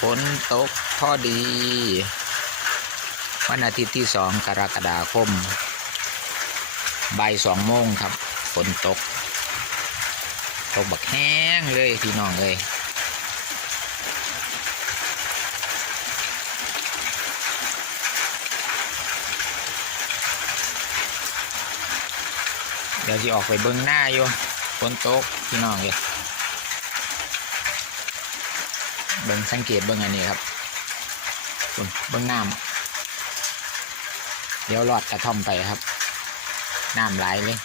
ฝนตกพอดีวันอาทิตย์ที่2 กรกฎาคมบ่าย2 โมงครับฝนตกบักแห้งเลยพี่น้องเลยเดี๋ยวจะออกไปเบิ้งหน้าอยู่ฝนตกพี่น้องเลยเบิ้งสังเกตเบิ้งอันนี้ครับเบิ้งน้ำเดี๋ยวลอดกระท่อมไปครับน้ำไหลเลย